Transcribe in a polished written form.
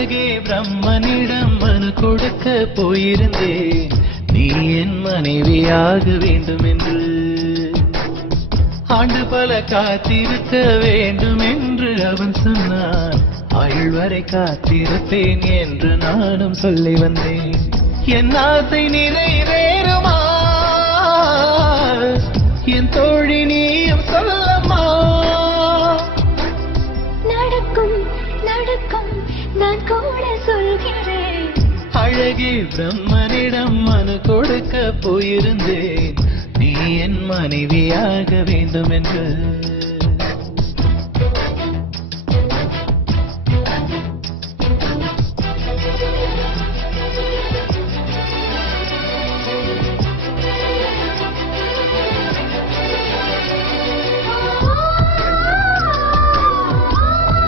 அழகே பிரம்மனிடம் மனு கொடுக்க போயிருந்தேன், நீ என் மனைவியாக வேண்டும் என்று. ஆண்டு பல காத்திருக்க வேண்டும் என்று அவன் சொன்னான், ஆயுள் வரை காத்திருப்பேன் என்று நானும் சொல்லி வந்தேன். என் ஆசை நிறைவேறுமா என் தோழி, நீயும் சொல்லம்மா. நடக்கும் நடக்கும் நான் கூட சொல்கிறேன். அழகே பிரம்மனிடம் மனு கொடுக்க போயிருந்தேன், நீ என் மனைவியாக வேண்டும் என்று.